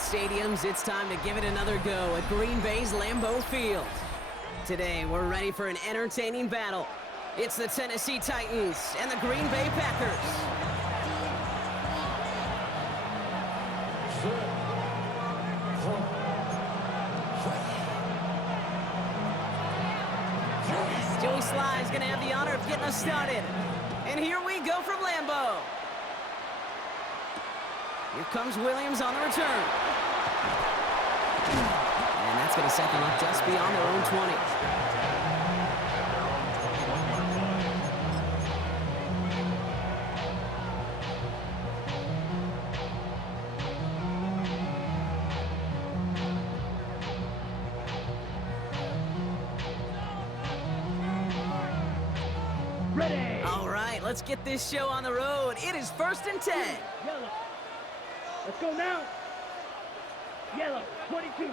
stadiums, it's time to give it another go at Green Bay's Lambeau Field. Today, we're ready for an entertaining battle. It's the Tennessee Titans and the Green Bay Packers. Joey Sly is going to have the honor of getting us started. And here we go from Lambeau. Here comes Williams on the return. And that's going to set them up just beyond their own 20. Ready. All right, let's get this show on the road. It is 1st and 10. Yellow. Let's go now. Yellow, 22.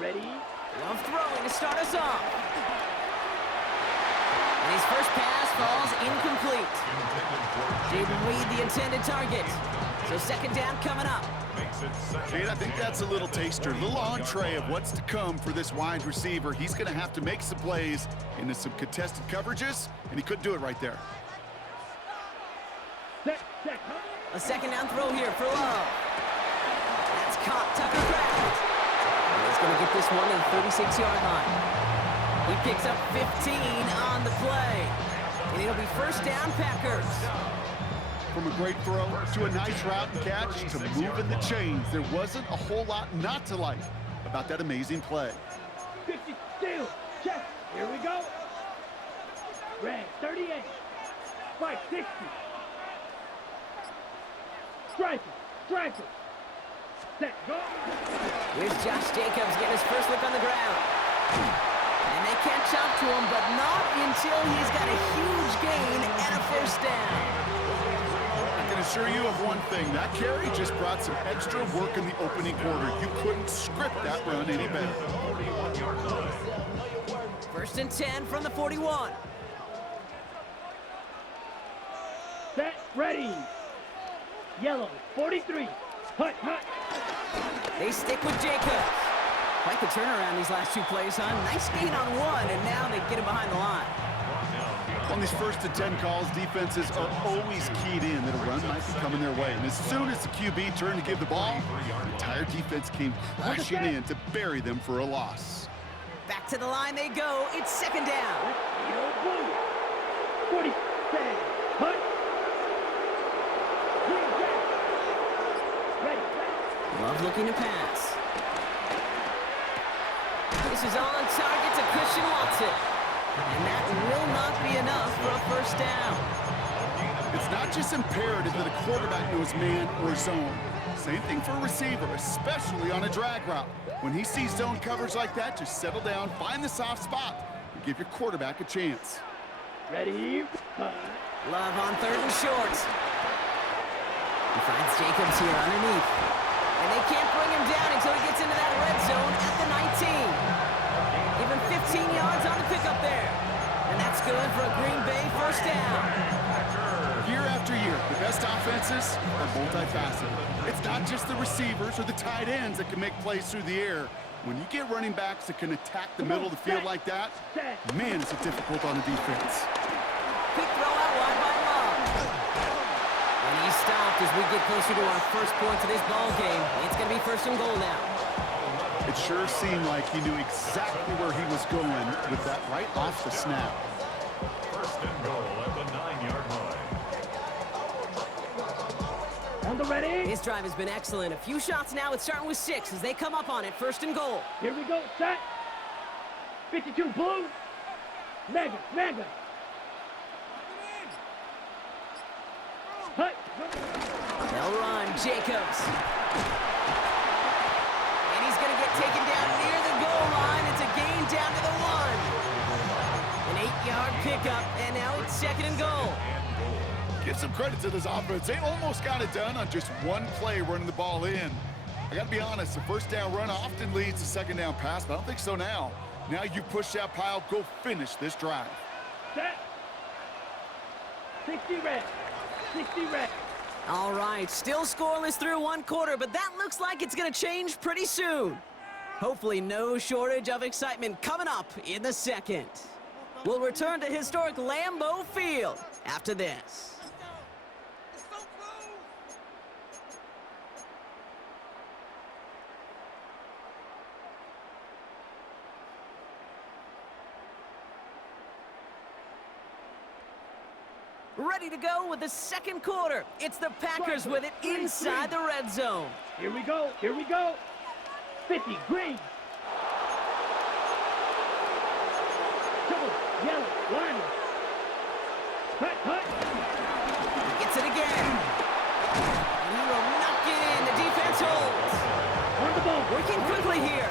Ready? Love throwing to start us off. And his first pass falls incomplete. Didn't read the intended target. So 2nd down coming up. Jade, I think that's a little taster, a little entree of what's to come for this wide receiver. He's going to have to make some plays into some contested coverages, and he couldn't do it right there. Set, huh? A 2nd down throw here for Love. That's caught Tucker Craft. He's going to get this one to the 36-yard line. He picks up 15 on the play. And it'll be 1st down Packers. From a great throw to a nice route and catch to moving the chains, there wasn't a whole lot not to like about that amazing play. 50, steal, check. Here we go. Red, 38. 560. Striker. Set, go. Here's Josh Jacobs getting his first look on the ground. And they can't chop to him, but not until he's got a huge gain and a 1st down. I can assure you of one thing, that carry just brought some extra work in the opening quarter. You couldn't script that run any better. 1st and 10 from the 41. Set, ready. Yellow, 43. Hut. They stick with Jacobs. Quite the turnaround these last 2 plays, huh? Nice gain on 1, and now they get him behind the line. On these 1st and 10 calls, defenses are always keyed in that a run might be coming their way. And as soon as the QB turned to give the ball, the entire defense came crashing in to bury them for a loss. Back to the line they go. It's 2nd down. 47. Hut. Love looking to pass. This is on target to Christian Watson. And that will not be enough for a 1st down. It's not just imperative that a quarterback knows man or zone. Same thing for a receiver, especially on a drag route. When he sees zone coverage like that, just settle down, find the soft spot, and give your quarterback a chance. Ready? Love on 3rd and short. He finds Jacobs here underneath. And they can't bring him down until he gets into that red zone at the 19. Give him 15 yards on the pickup there. And that's good for a Green Bay 1st down. Year after year, the best offenses are multifaceted. It's not just the receivers or the tight ends that can make plays through the air. When you get running backs that can attack the middle of the field like that, man, is it difficult on the defense. Quick throw out wide by Love. And he's stopped as we get closer to our 1st points of this ball game. It's going to be 1st and goal now. It sure seemed like he knew exactly where he was going with that right off the snap. 1st and goal at the 9-yard line. On the ready. His drive has been excellent. A few shots now. It's starting with 6 as they come up on it. 1st and goal. Here we go. Set. 52 blue. Mega. Hut. They'll run. Jacobs. And he's going to get taken down near the goal line. It's a gain down to the 1. An 8-yard pickup, and now it's 2nd and goal. Give some credit to this offense. They almost got it done on just one play running the ball in. I got to be honest, the 1st down run often leads to 2nd down pass, but I don't think so now. Now you push that pile, go finish this drive. Set. 60 red. All right, still scoreless through one quarter, but that looks like it's going to change pretty soon. Hopefully no shortage of excitement coming up in the second. We'll return to historic Lambeau Field after this. Ready to go with the second quarter. It's the Packers with it inside the red zone. Here we go. Here we go. 50, green. Double, yellow, one. Cut, cut. He gets it again. And he will knock it in. The defense holds. On the ball. Working quickly here.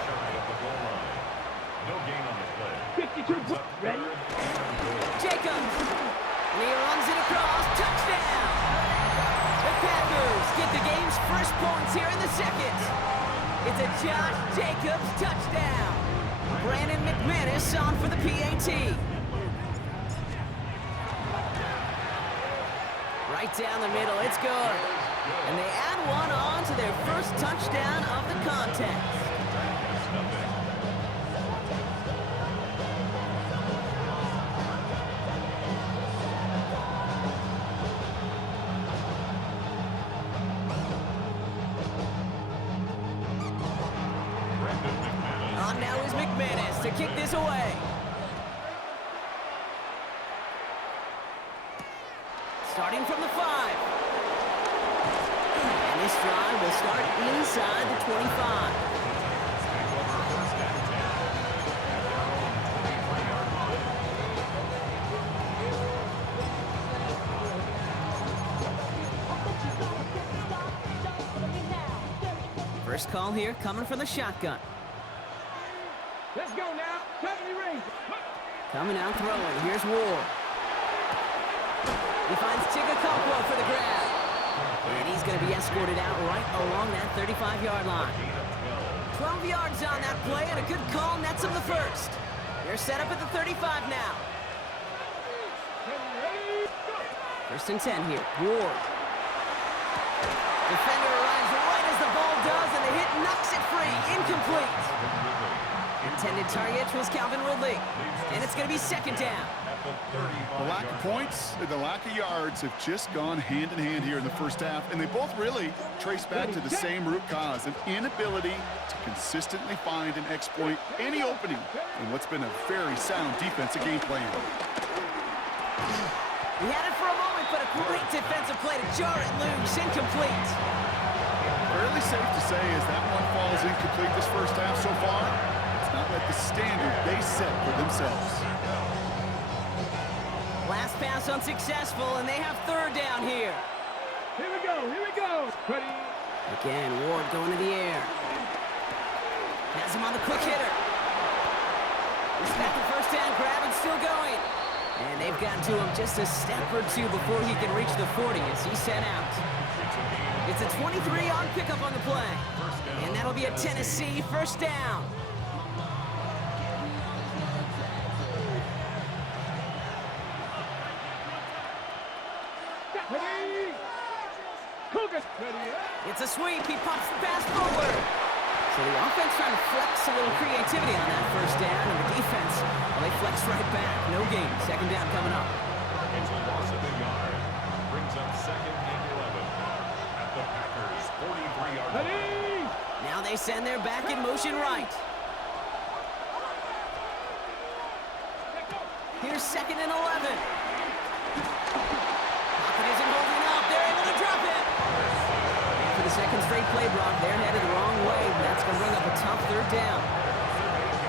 No gain on the play. 52, ready. Jacobs. And he runs it across. Touchdown. The Packers get the game's first points here in the second. It's a Josh Jacobs touchdown. Brandon McManus on for the PAT. Right down the middle, it's good. And they add one on to their first touchdown of the contest. On now is McManus to kick this away. Starting from the 5. And this drive will start inside the 25. First call here coming from the shotgun. Let's go now. 70 range. Coming out throwing. Here's Ward. He finds Chigakopo for the grab. And he's going to be escorted out right along that 35-yard line. 12 yards on that play, and a good call nets him the first. They're set up at the 35 now. First and 10 here. Ward. Defender arrives right as the ball does, and the hit knocks it free. Incomplete. Intended target was Calvin Ridley. And it's going to be second down. The lack of points and the lack of yards have just gone hand in hand here in the first half, and they both really trace back to the same root cause, an inability to consistently find and exploit any opening in what's been a very sound defensive game plan. He had it for a moment, but a great defensive play to jar it loose. Incomplete. Fairly safe to say as that one falls incomplete this first half so far, it's not met the standard they set for themselves. Last pass unsuccessful, and they have third down here. Here we go. Here we go. Ready. Again, Ward going to the air. Has him on the quick hitter. He's got the first down grab and still going. And they've gotten to him just a step or two before he can reach the 40 as he's sent out. It's a 23-yard pickup on the play. And that'll be a Tennessee first down. It's a sweep. He pops the pass forward. So the offense trying to flex a little creativity on that first down, and the defense, well, they flex right back. No gain. Second down coming up. It's a loss of a yard. Brings up second and 11 at the Packers' 43-yard line. Now they send their back in motion right. Here's second and 11. Pocket isn't holding up. They're able to drop it. For the second straight play, Brock, they're headed the wrong way. That's going to bring up a tough third down.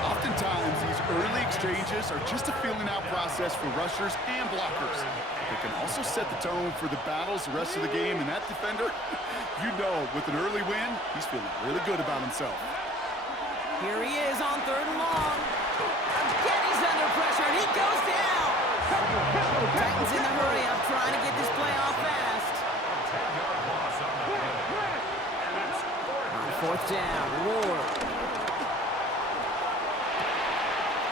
Oftentimes, these early exchanges are just a feeling-out process for rushers and blockers. They can also set the tone for the battles the rest of the game, and that defender, you know, with an early win, he's feeling really good about himself. Here he is on third and long. Again, he's under pressure, and he goes down. Titans in the hurry up, trying to get this play off fast. On fourth down, Ward.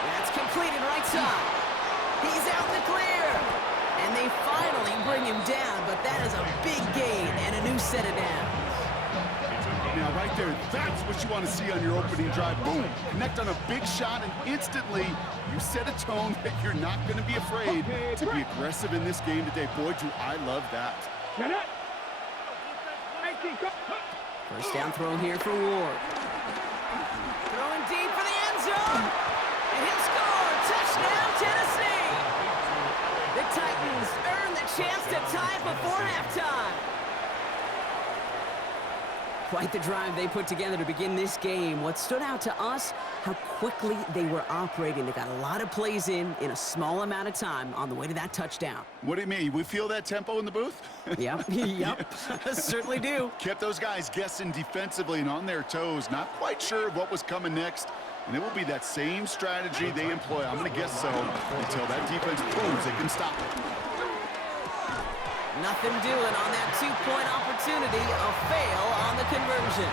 That's completed right side. He's out in the clear. And they finally bring him down, but that is a big gain and a new set of downs. Now, right there, that's what you want to see on your opening drive. Boom. Connect on a big shot, and instantly you set a tone that you're not going to be afraid to be aggressive in this game today. Boy, do I love that. First down throw here for Ward. Throwing deep for the end zone. And he'll score. Touchdown, Tennessee. The Titans earn the chance to tie before halftime. Quite the drive they put together to begin this game. What stood out to us, how quickly they were operating. They got a lot of plays in a small amount of time on the way to that touchdown. What do you mean? We feel that tempo in the booth? Yep, yep, certainly do. Kept those guys guessing defensively and on their toes, not quite sure of what was coming next. And it will be that same strategy they employ, I'm going to guess so, until that defense proves they can stop it. Nothing doing on that two-point opportunity. A fail on the conversion.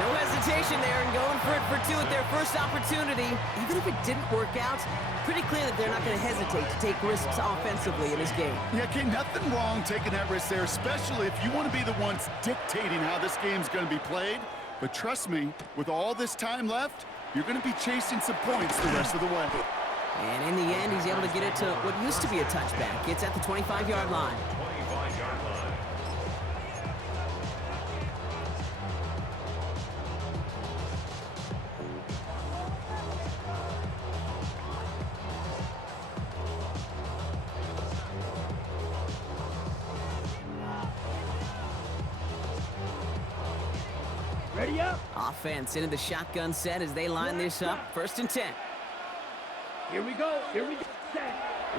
No hesitation there in going for it for two at their first opportunity. Even if it didn't work out, pretty clear that they're not going to hesitate to take risks offensively in this game. Yeah, okay, nothing wrong taking that risk there, especially if you want to be the ones dictating how this game's going to be played. But trust me, with all this time left, you're going to be chasing some points the rest of the way. And in the end, he's able to get it to what used to be a touchback. It's at the 25-yard line. 25-yard line. Ready up. Offense into the shotgun set as they line this up. 1st and 10. Here we go. Here we go.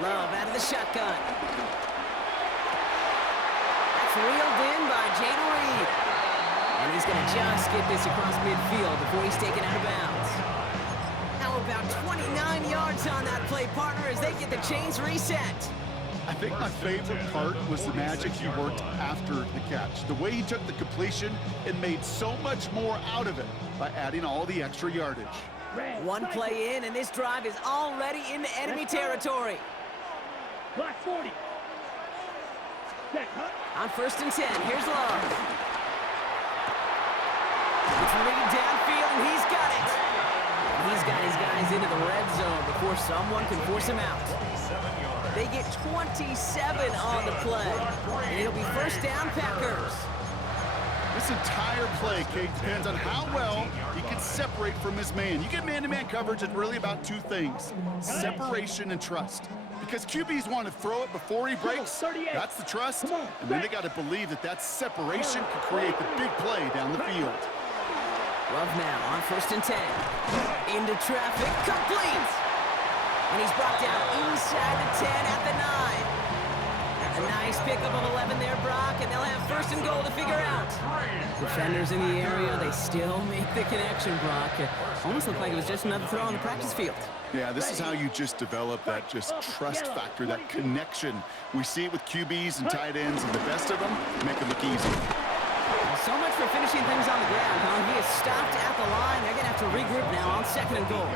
Love out of the shotgun. That's reeled in by Jaden Reed. And he's going to just get this across midfield before he's taken out of bounds. How about 29 yards on that play, partner, as they get the chains reset. I think my favorite part was the magic he worked after the catch. The way he took the completion and made so much more out of it by adding all the extra yardage. One play in, and this drive is already into enemy territory. Black 40. Set, On 1st and 10, here's Love. It's Reed downfield, and he's got it. And he's got his guys into the red zone before someone can force him out. They get 27 on the play, and it'll be 1st down, Packers. This entire play, Kate, depends on how well he can separate from his man. You get man-to-man coverage, it's really about two things, separation and trust. Because QBs want to throw it before he breaks, that's the trust, and then they got to believe that that separation can create the big play down the field. Love now on 1st and 10. Into traffic, complete! And he's brought down inside the 10 at the 9. A nice pickup of 11 there, Brock, and they'll have 1st and goal to figure out. Defenders in the area, they still make the connection, Brock. It almost looked like it was just another throw on the practice field. Yeah, this is how you just develop that just trust factor, that connection. We see it with QBs and tight ends, and the best of them make it look easy. So much for finishing things on the ground, huh? He is stopped at the line. They're going to have to regroup now on 2nd and goal.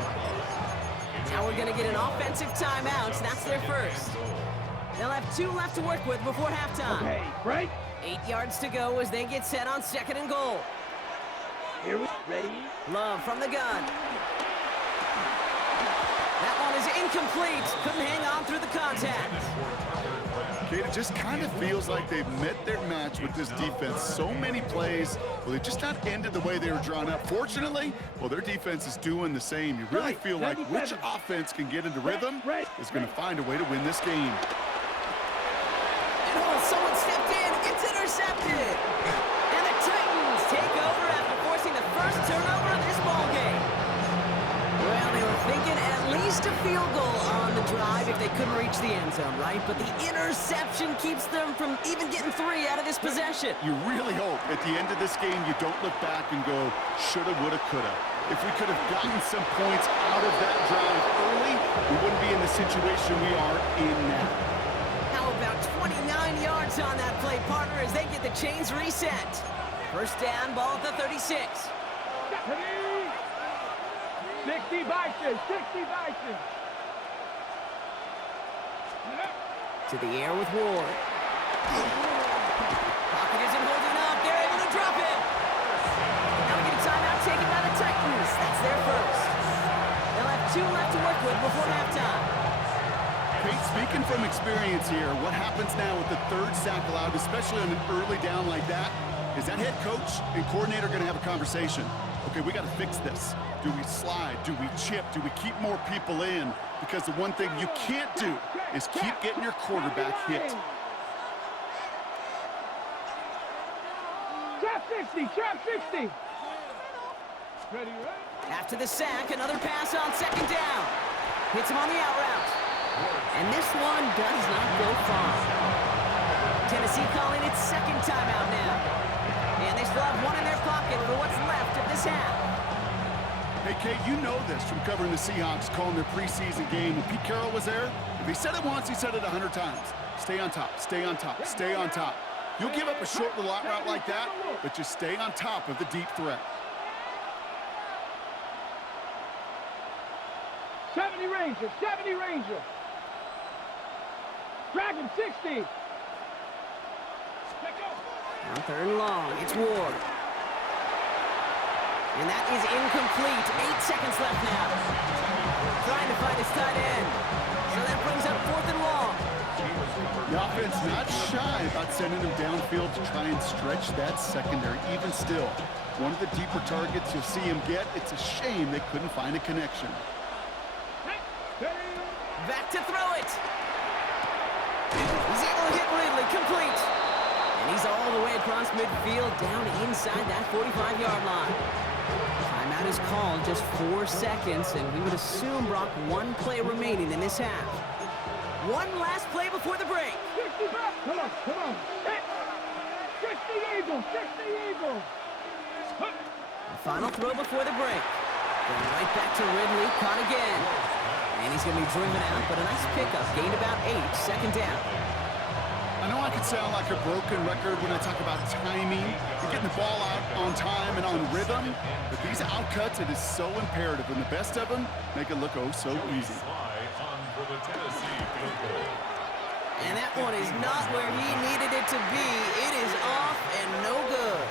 Now we're going to get an offensive timeout. That's their first. They'll have 2 left to work with before halftime. Okay, break. 8 yards to go as they get set on 2nd and goal. Here we ready. Love from the gun. That one is incomplete. Couldn't hang on through the contact. Kate, it just kind of feels like they've met their match with this defense. So many plays, well, they just not ended the way they were drawn up. Fortunately, well, their defense is doing the same. You really feel like which offense can get into rhythm is going to find a way to win this game. And oh, someone stepped in. It's intercepted. And the Titans take over after forcing the first turnover of this ballgame. Well, they were thinking at least a field goal on the drive if they couldn't reach the end zone, right? But the interception keeps them from even getting 3 out of this possession. You really hope at the end of this game you don't look back and go, shoulda, woulda, coulda. If we could have gotten some points out of that drive early, we wouldn't be in the situation we are in now. How about 29 yards on that play, partner, as they get the chains reset. 1st down, ball at the 36. 60 Vikings, 60 Vikings. To the air with Ward. Pocket isn't holding up. They're able to drop it. Now we get a timeout taken by the Titans. That's their first. They'll have 2 left to work with before halftime. Pete, speaking from experience here, what happens now with the 3rd sack allowed, especially on an early down like that, is that head coach and coordinator going to have a conversation. Okay, we got to fix this. Do we slide? Do we chip? Do we keep more people in? Because the one thing you can't do is keep getting your quarterback hit. Trap 60, trap 60. Ready, right? After the sack, another pass on 2nd down. Hits him on the out route. And this one does not go far. Tennessee calling its 2nd timeout now. And they still have 1 in their pocket for what's left of this half. Hey, Kate, you know this from covering the Seahawks, calling their preseason game. When Pete Carroll was there, if he said it once, he said it 100 times. Stay on top, stay on top, stay on top. You'll give up a short little out route like that, but just stay on top of the deep threat. 70 Ranger, 70 Ranger. Dragon 60. On 3rd and long, it's Ward. And that is incomplete. 8 seconds left now. Trying to find his tight end. So that brings up 4th and long. The offense not shy about sending him downfield to try and stretch that secondary. Even still, one of the deeper targets you'll see him get. It's a shame they couldn't find a connection. Back to throw it. He's able to hit Ridley, complete. And he's all the way across midfield, down inside that 45-yard line. Timeout is called, just 4 seconds, and we would assume, Brock, 1 play remaining in this half. 1 last play before the break. 60 back. Come on, come on. 60 Eagles, 60 Eagles. The final throw before the break. Going right back to Ridley, caught again. And he's going to be driven out, but a nice pickup. Gained about 8, 2nd down. I know I could sound like a broken record when I talk about timing and getting the ball out on time and on rhythm, but these outcuts, it is so imperative, and the best of them make it look oh so easy. And that one is not where he needed it to be. It is off and no good.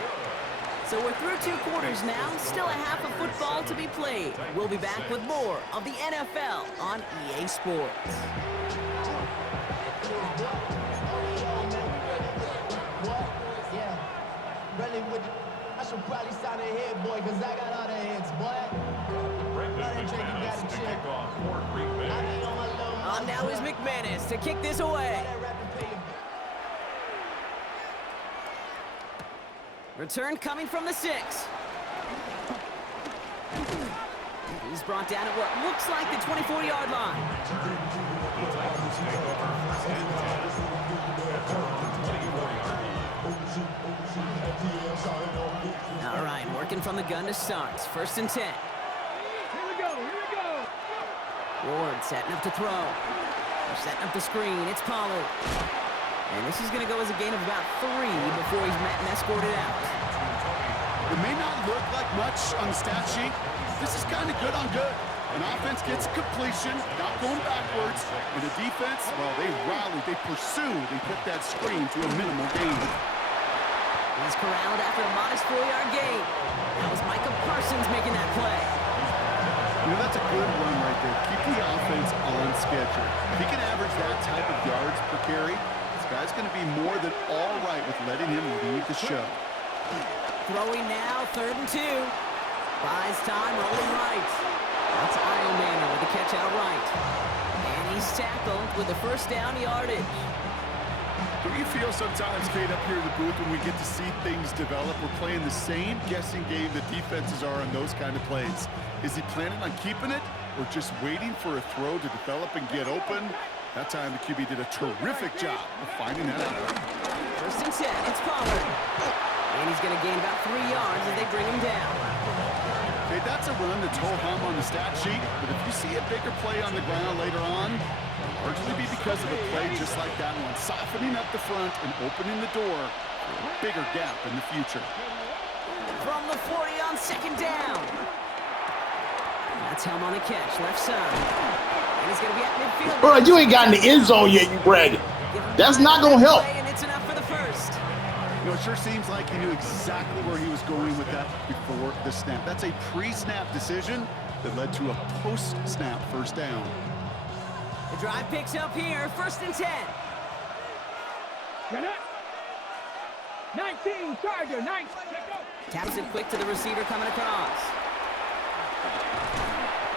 So we're through 2 quarters now, still a half of football to be played. We'll be back with more of the NFL on EA Sports. I should probably sign a head, boy, because I got all the heads, boy. On now is McManus to kick this away. Return coming from the 6. He's brought down at what looks like the 24-yard line. All right, working from the gun to start. 1st and 10. Here we go, here we go. Ward setting up to throw. They're setting up the screen. It's Pollard. And this is going to go as a gain of about 3 before he's met and escorted out. It may not look like much on the stat sheet. This is kind of good on good. An offense gets completion, not going backwards. And the defense, well, they rallied, they pursued, and put that screen to a minimal gain. He's corralled after a modest 4-yard gain. That was Micah Parsons making that play. You know, that's a good run right there. Keep the offense on schedule. If he can average that type of yards per carry, this guy's going to be more than all right with letting him lead the show. Throwing now, 3rd and 2. Buys time, rolling right. That's Iron Manor with the catch out right. And he's tackled with the 1st down yardage. Do you feel sometimes, Kate, up here in the booth when we get to see things develop, we're playing the same guessing game the defenses are on those kind of plays? Is he planning on keeping it or just waiting for a throw to develop and get open? That time the QB did a terrific job of finding that out. 1st and 10, it's Pollard. And he's going to gain about 3 yards as they bring him down. Okay, that's a run that's ho-hum on the stat sheet, but if you see a bigger play on the ground later on, it'll largely be because of a play just like that one, softening up the front and opening the door for a bigger gap in the future. From the 40 on 2nd down. That's Helm on the catch, left side. And he's going to be at midfield. Bro, you ain't got in the end zone yet, you bred. That's not going to help. And it's enough for the first. You know, it sure seems like he knew exactly where he was going with that before the snap. That's a pre-snap decision that led to a post-snap first down. The drive picks up here, 1st and 10. 19, Charger, 19. Taps it quick to the receiver coming across.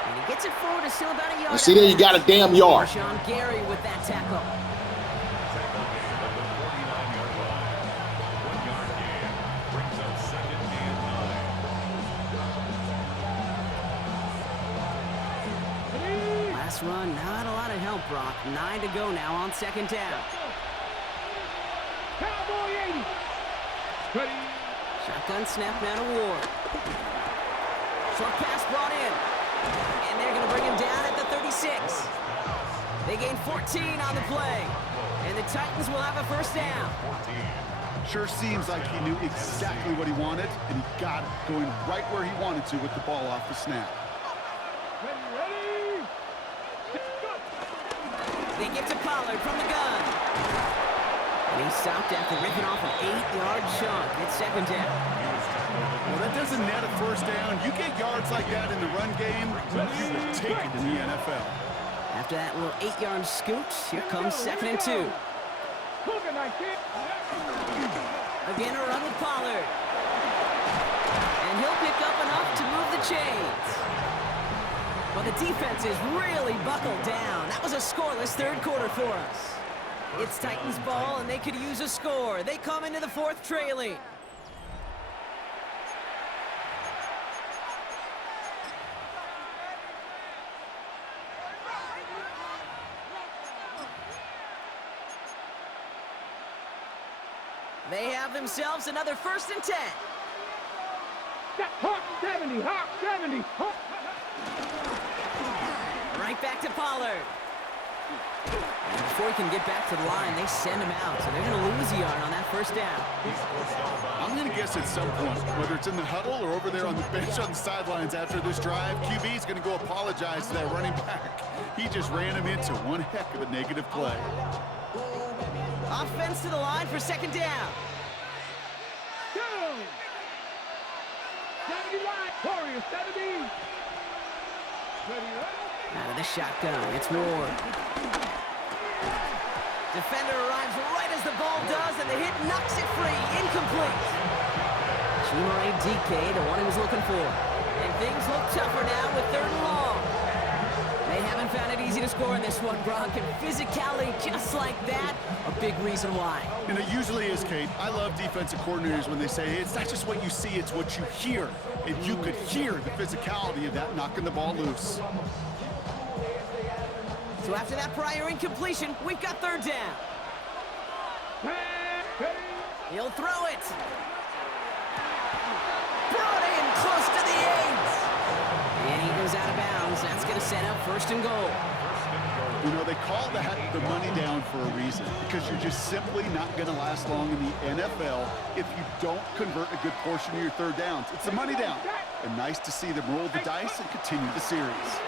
And he gets it forward to still about a yard. See there, you got a damn yard. Sean Gary with that tackle. Tackle gain at the 49-yard line. 1-yard gain brings up 2nd and 9. Last run, not a lot of help, Brock. 9 to go now on 2nd down. Cowboy 80. Ready. Shotgun snap now to Ward. Short pass brought in. And they're going to bring him down at the 36. They gain 14 on the play. And the Titans will have a first down. 14. Sure seems like he knew exactly what he wanted, and he got it going right where he wanted to with the ball off the snap. Ready. They give to Pollard from the gun. And he stopped after ripping off an 8-yard chunk. It's 2nd down. Well, that doesn't net a first down. You get yards like that in the run game, you will take it in the NFL. After that little 8-yard scoot, here comes 2nd and 2. Cougar 19. Again, a run with Pollard. And he'll pick up enough to move the chains. Well, the defense is really buckled down. That was a scoreless 3rd quarter for us. It's Titans ball, and they could use a score. They come into the 4th trailing. They have themselves another 1st and 10. Hawk 70, Hawk 70. Hawk. Right back to Pollard. And before he can get back to the line, they send him out. So they're going to lose a yard on that 1st down. I'm going to guess at some point, whether it's in the huddle or over there on the bench on the sidelines after this drive, QB is going to go apologize to that running back. He just ran him into one heck of a negative play. Offense to the line for 2nd down. Go. 70 line. Warriors 70. Ready. Out of the shotgun, it's Ward. Defender arrives right as the ball does, and the hit knocks it free. Incomplete. Chimere DK, the one he was looking for. And things look tougher now with 3rd and long. They haven't found it easy to score in this one, Gronk, and physicality just like that, a big reason why. And it usually is, Kate. I love defensive coordinators when they say, hey, it's not just what you see, it's what you hear. And you could hear the physicality of that knocking the ball loose. So after that prior incompletion, we've got 3rd down. He'll throw it. Brought in close to the 8. And he goes out of bounds. That's going to set up 1st and goal. You know, they call that the money down for a reason, because you're just simply not going to last long in the NFL if you don't convert a good portion of your 3rd downs. It's a money down. And nice to see them roll the dice and continue the series.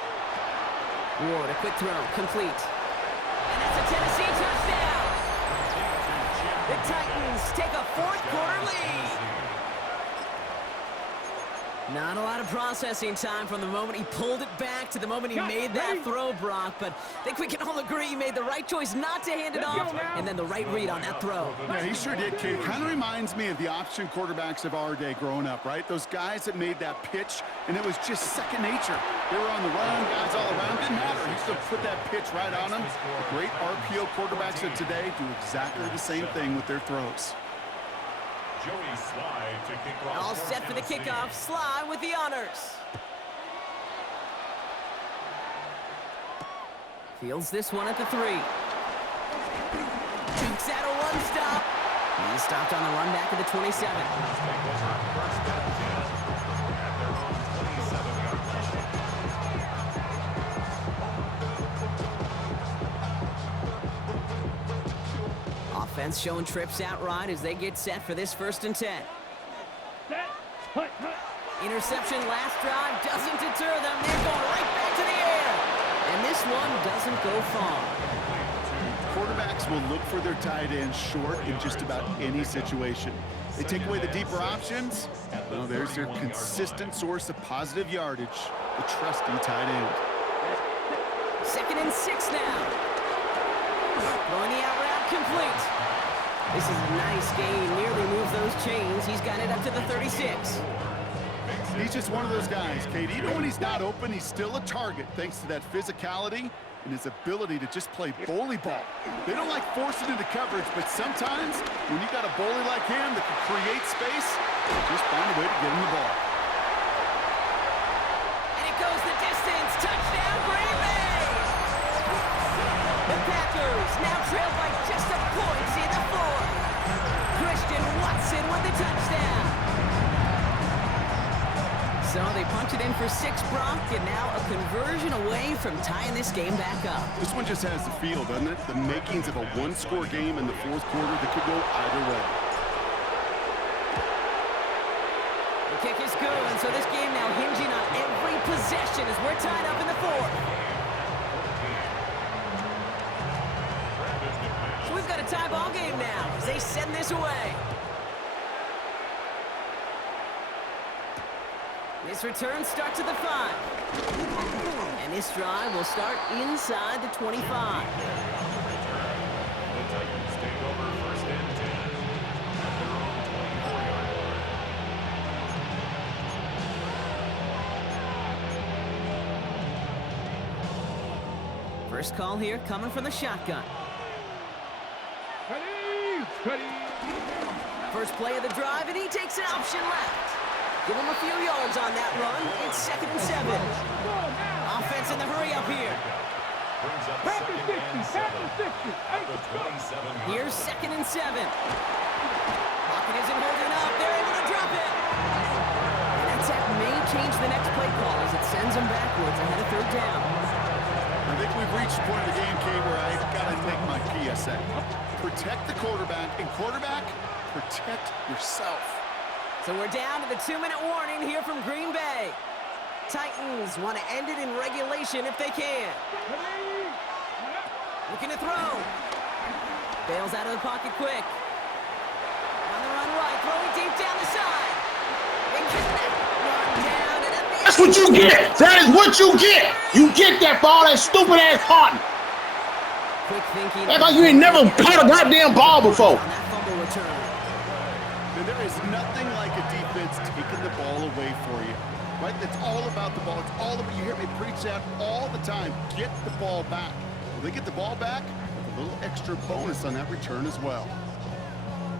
Ward, a quick throw, complete. And that's a Tennessee touchdown. The Titans take a 4th quarter lead. Not a lot of processing time from the moment he pulled it back to the moment he made that throw, Brock. But I think we can all agree he made the right choice not to hand it off, and then the right read on that throw. Yeah, he sure did, Kate. Kind of reminds me of the option quarterbacks of our day growing up, right? Those guys that made that pitch, and it was just second nature. They were on the run, guys all around. Didn't matter. He still put that pitch right on them. The great RPO quarterbacks of today do exactly the same thing with their throws. Joey Sly to kick off. All set for the kickoff. Sly with the honors. Fields this one at the 3. Jukes out a 1-stop. He stopped on the run back at the 27. Offense showing trips outright as they get set for this 1st and 10. Interception last drive doesn't deter them. They're going right back to the air. And this one doesn't go far. Quarterbacks will look for their tight ends short in just about any situation. They take away the deeper options. Well, there's their consistent source of positive yardage, the trusty tight end. 2nd and 6 now. Throwing the out route complete. This is a nice gain. Nearly moves those chains. He's got it up to the 36. He's just one of those guys, Kate. Even when he's not open, he's still a target thanks to that physicality and his ability to just play bully ball. They don't like forcing into coverage, but sometimes when you got a bully like him that can create space, just find a way to get him the ball. And it goes the distance. Touchdown, Green Bay! The Packers now trail by just a point in the 4th. Christian Watson with the touchdown. So they punch it in for 6, Brock, and now a conversion away from tying this game back up. This one just has the feel, doesn't it? The makings of a one-score game in the 4th quarter that could go either way. The kick is good, and so this game now hinging on every possession as we're tied up in the 4th. So we've got a tie ball game now as they send this away. This return starts at the 5. And this drive will start inside the 25. The Titans take over 1st and 10 at their own 24-yard line. First call here coming from the shotgun. First play of the drive, and he takes an option left. Give him a few yards on that run. It's 2nd and 7. Offense in the hurry up here. Brings up 2nd and 7 at the 27. Here's 2nd and 7. Pocket isn't holding up. They're able to drop it. And that tech may change the next play call as it sends them backwards ahead of 3rd down. I think we've reached the point of the game, Kate, where I've got to make my PSA. Protect the quarterback, and quarterback, protect yourself. So we're down to the 2-minute warning here from Green Bay. Titans want to end it in regulation if they can. Looking to throw. Bails out of the pocket quick. On the run right, throwing deep down the side. And connect. Run down and a That's what you get. That is what you get. You get that ball, that stupid ass Harden. quick thinking. Act like you ain't never caught a goddamn ball before. On that fumble return. And there is nothing like a defense taking the ball away for you, right? It's all about the ball. It's all about, you hear me preach that all the time. Get the ball back. Well, they get the ball back with a little extra bonus on that return as well.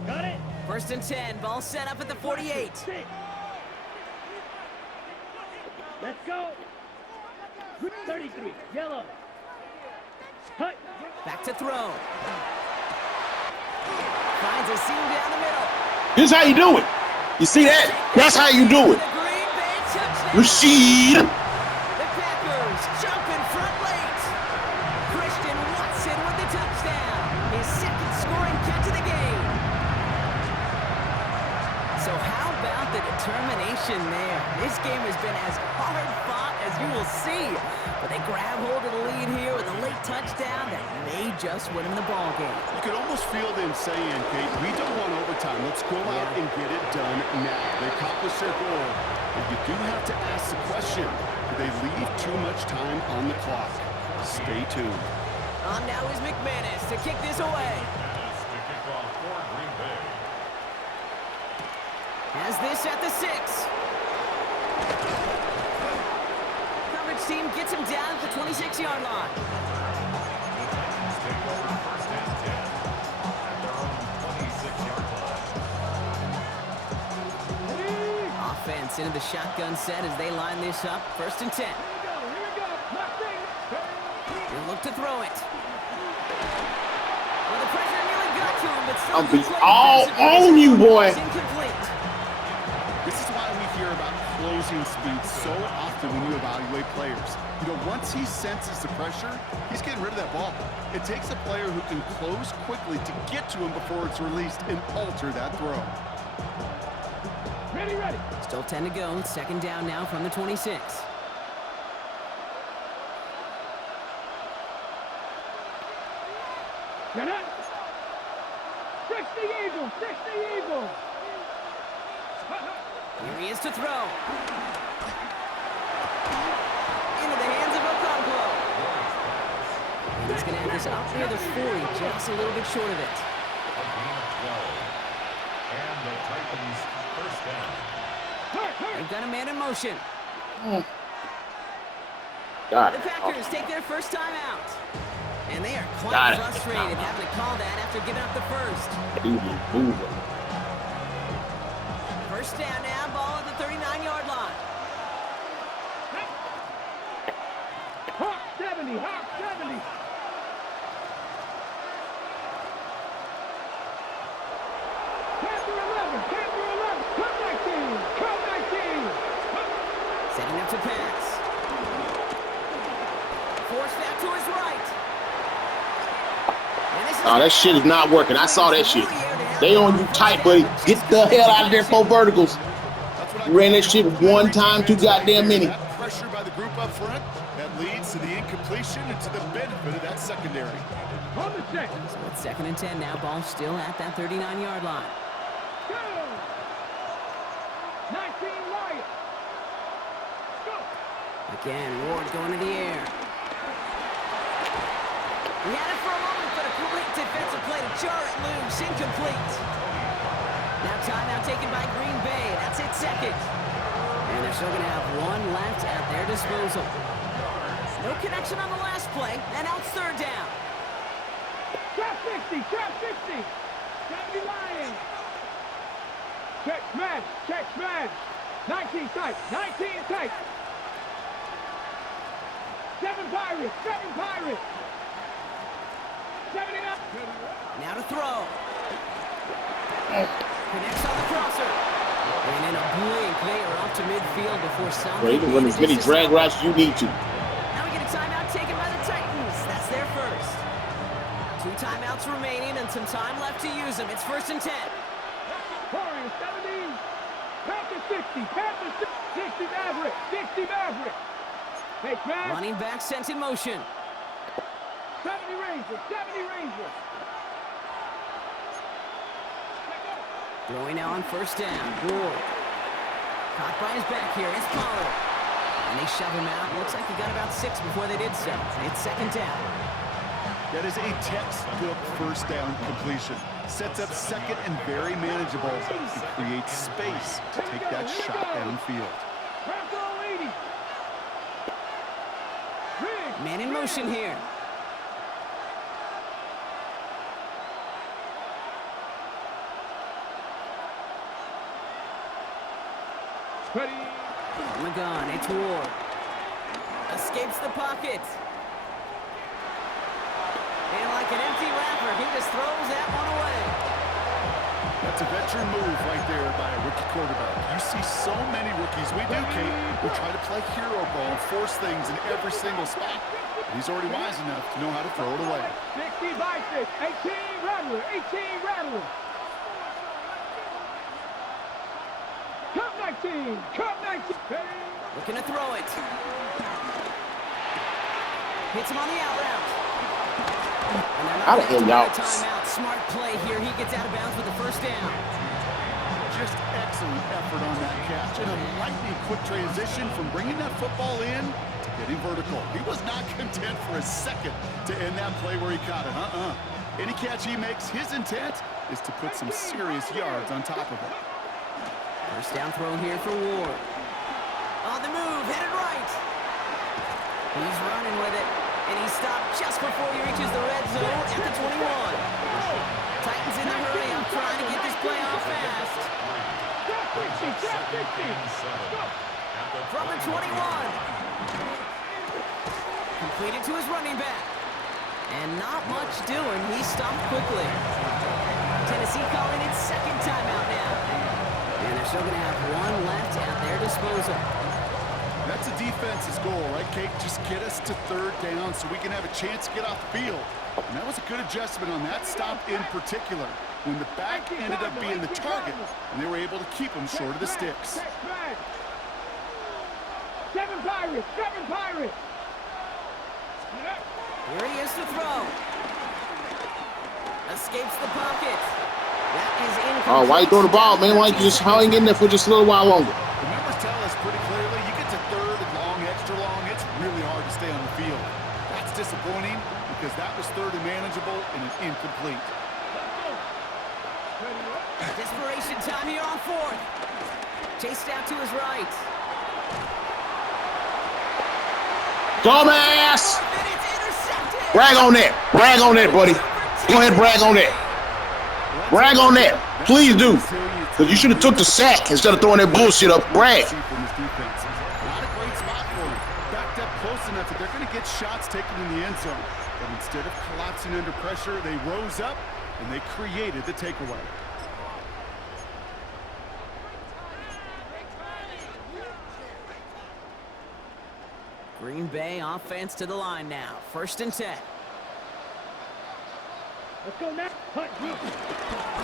Got it. 1st and 10, ball set up at the 48. Let's go. 33, yellow. Hut. Back to throw. Finds a seam down the middle. This is how you do it. You see that? That's how you do it. The Green Bay touchdown. Rashid. The Packers jump in front late. Christian Watson with the touchdown. His 2nd scoring catch of the game. So how about the determination there? This game has been as hard fought as you will see. But they grab hold of the lead here with a late touchdown that may just win them the ball game. You could almost feel them saying, Kate, we don't want overtime. Let's go out and get it done now. They accomplished their goal. But you do have to ask the question, do they leave too much time on the clock? Stay tuned. On now is McManus to kick this away. That's the kickoff for Green Bay. Has this at the 6. Coverage team gets him down at the 26-yard line. The Titans take over 1st and 10 at their own 26-yard line. Offense into the shotgun set as they line this up. 1st and 10. They'll look to throw it. Well, the pressure nearly got to him, but still I'll be good play all defensively. on you, boy. It's incomplete. This is why we hear about closing speed so often when you evaluate players. You know, once he senses the pressure, he's getting rid of that ball. It takes a player who can close quickly to get to him before it's released and alter that throw. Ready, ready. Still 10 to go. 2nd down now from the 26. Get it. 60 Eagle, 60 Eagle. Here he is to throw. Into the hands of Okonkwo. And he's going to have this up near the 40, just a little bit short of it. A gain of 12. And the Titans first down. They've got a man in motion. Got The it. Packers take their first time out. And they are Got quite it. frustrated having to call that after giving up the first. Move. First down now, ball at the 39-yard line. Hawk 70, Hawk 70. Panther 11, Panther 11. Come 19, come 19. Setting up to pass. Forced out to his right. And this is Oh, that shit is not working. I saw that shit. They on you tight, buddy. Get the hell out of there, 4 verticals. You ran that shit one time too goddamn many. That pressure by the group up front, that leads to the incompletion and to the benefit of that secondary. On the set. So it's 2nd and 10 now, ball still at that 39-yard line. Go. 19 Lions. Go. Again, Ward going to the air. He had it for a moment, but a great defensive play to jar it loose, incomplete. Now timeout taken by Green Bay. That's it, 2nd. And they're still going to have one left at their disposal. No connection on the last play, and now it's 3rd down. Trap 60, trap 60. 70 Lions. Check smash, check smash. 19 tight, 19 tight. 7 Pirates, 7 Pirates. 79. Now to throw. Connects on the crosser. And in a blink, they are off to midfield before some. Bro, you can run as many drag routes as you need to. Now we get a timeout taken by the Titans. That's their first. 2 timeouts remaining and some time left to use them. It's 1st and 10. Warriors 70. Panthers 60. Panthers 60 Maverick. 60 Maverick. Hey, man. Running back sent in motion. 70 Rangers. 70 Rangers. Throwing now on 1st down. Ward. Caught by his back here. It's Pollard. And they shove him out. Looks like he got about 6 before they did so. It's 2nd down. That is a textbook first down completion. Sets up 2nd and very manageable. It creates space to take that shot downfield. Man in motion here. Ready. On the gun, it's Ward. Escapes the pocket. And like an empty wrapper, he just throws that one away. That's a veteran move right there by a rookie quarterback. You see so many rookies, we do, Kate, who try to play hero ball and force things in every single spot. He's already wise enough to know how to throw it away. 60 by 6. 18 Rattler. 18 Rattler. Cup 19. Cup 19. Looking to throw it. Hits him on the out route. How the hell y'all? Timeout. Smart play here. He gets out of bounds with the 1st down. Just excellent effort on that catch. And a lightning quick transition from bringing that football in to getting vertical. He was not content for a second to end that play where he caught it. Any catch he makes, his intent is to put some serious yards on top of it. 1st down throw here for Ward. On the move, headed right. He's running with it, and he stopped just before he reaches the red zone at the 21. Titans in a hurry. I'm trying to get this play off fast. From the 21. Completed to his running back. And not much doing. He stopped quickly. Tennessee calling it 2nd timeout now. And they're still going to have one left at their disposal. That's a defense's goal, right, Kate? Just get us to 3rd down so we can have a chance to get off the field. And that was a good adjustment on that stop in particular, when the back ended up being the target, and they were able to keep him short of the sticks. 7 Pirates. 7 Pirates. Here he is to throw. Escapes the pocket. That is incomplete. Oh, why you throw the ball, man? Why you just hang in there for just a little while longer? The numbers tell us pretty clearly, you get to third and long, extra long, it's really hard to stay on the field. That's disappointing because that was third and manageable and an incomplete. Desperation time here on fourth. Chased out to his right. Dumbass! And it's intercepted. Brag on that. Brag on that, buddy. Go ahead, brag on that. Brag on that. Please do. Because you should have took the sack instead of throwing that bullshit up. Brag. Not a great spot for him. Backed up close enough that they're going to get shots taken in the end zone. But instead of collapsing under pressure, they rose up and they created the takeaway. Green Bay offense to the line now. 1st and 10. Let's go now.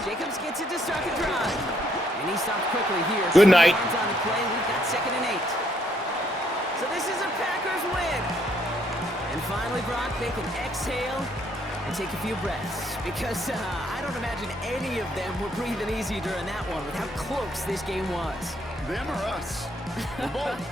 Jacobs gets it to start the drive. And he stopped quickly here. Good night. On the play, we've got 2nd and 8. So this is a Packers win. And finally, Brock, they can exhale and take a few breaths. Because I don't imagine any of them were breathing easy during that one with how close this game was. Them or us? We're both.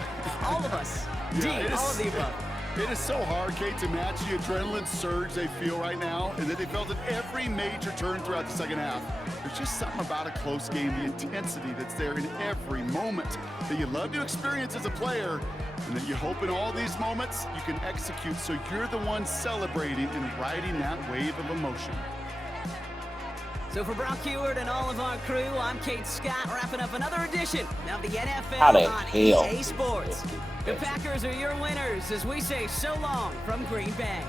All of us. Yeah, all of the above. It is so hard, Kate, to match the adrenaline surge they feel right now and that they felt at every major turn throughout the second half. There's just something about a close game, the intensity that's there in every moment that you love to experience as a player and that you hope in all these moments you can execute so you're the one celebrating and riding that wave of emotion. So for Brock Heward and all of our crew, I'm Kate Scott, wrapping up another edition of the NFL How the on hell? EA Sports. The Packers are your winners as we say so long from Green Bay.